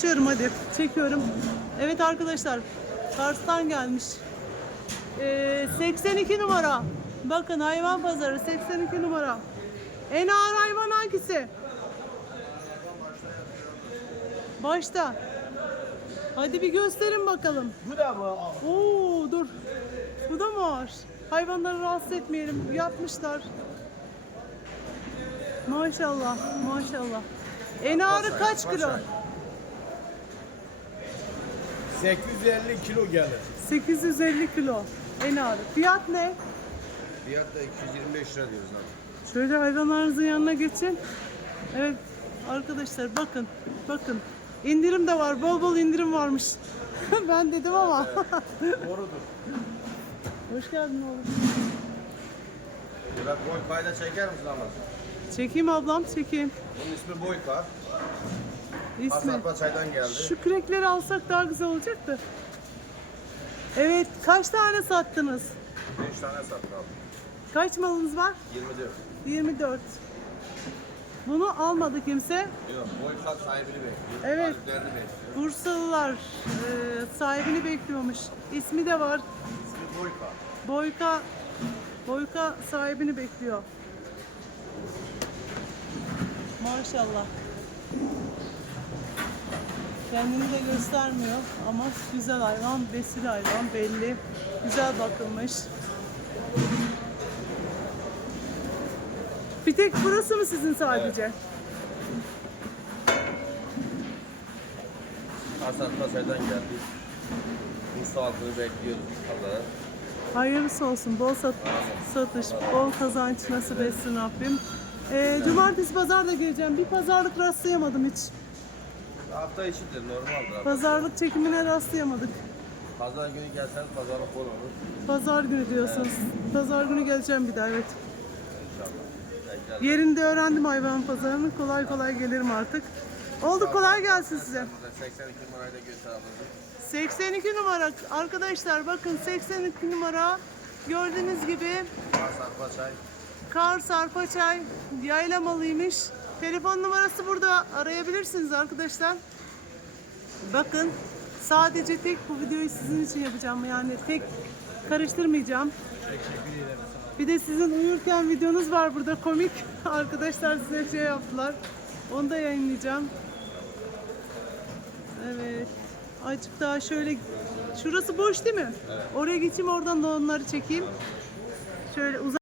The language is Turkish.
Çekiyorum hadi. Çekiyorum. Evet arkadaşlar. Kars'tan gelmiş. Ee, 82 numara. Bakın hayvan pazarı 82 numara. En ağır hayvan hangisi? Başta. Hadi bir gösterin bakalım. Bu da mı? Oo dur. Bu da mı ağır? Hayvanları rahatsız etmeyelim. Yatmışlar. Maşallah, maşallah. En ağırı kaç kilo? 850 kilo gelir. 850 kilo. En ağır. Fiyat ne? Fiyat da 225 lira diyoruz abi. Şöyle hayvanlarınızın yanına geçin. Evet arkadaşlar bakın bakın. İndirim de var. Bol bol indirim varmış. ben dedim ama. Doğrudur. Hoş geldin oğlum. Bak boy payda çeker misin ama? Çekeyim ablam çekeyim. Bunun ismi Boykar. İsmi. Çaydan geldi. Şu kürekleri alsak daha güzel olacaktı. Evet kaç tane sattınız? 5 tane sattık abi. Kaç malınız var? 24. 24. Bunu almadı kimse. Yok Boykar sahibini bekliyor. Evet. Sahiplerini bekliyor. Bursalılar e, sahibini bekliyormuş. İsmi de var. İsmi Boykar. Boyka Boyka sahibini bekliyor. Maşallah. Kendini de göstermiyor ama güzel hayvan, besil hayvan belli. Güzel bakılmış. Bir tek burası mı sizin sadece? Asatma çaydan geldi. Bursa halkını bekliyoruz pazara. Hayırlısı olsun. Bol sat satış, bol kazanç nasip etsin Rabbim. Ee, cumartesi pazar da geleceğim. Bir pazarlık rastlayamadım hiç. Hafta içidir normaldir abi. Pazarlık çekimine rastlayamadık. Pazar günü gelseniz pazarlık olur. Pazar günü diyorsunuz. Pazar günü geleceğim bir daha evet. İnşallah. Yerinde öğrendim hayvan pazarını. Kolay kolay gelirim artık. Oldu kolay gelsin size. Burada 82 numarayı da göster ablacığım. 82 numara arkadaşlar bakın 82 numara gördüğünüz gibi Asatma çay. Kar Sarpaçay yaylamalıymış. Telefon numarası burada arayabilirsiniz arkadaşlar. Bakın sadece tek bu videoyu sizin için yapacağım yani tek karıştırmayacağım. Bir de sizin uyurken videonuz var burada komik. Arkadaşlar size şey yaptılar. Onu da yayınlayacağım. Evet. Azıcık daha şöyle şurası boş değil mi? Oraya geçeyim oradan da onları çekeyim. Şöyle uzak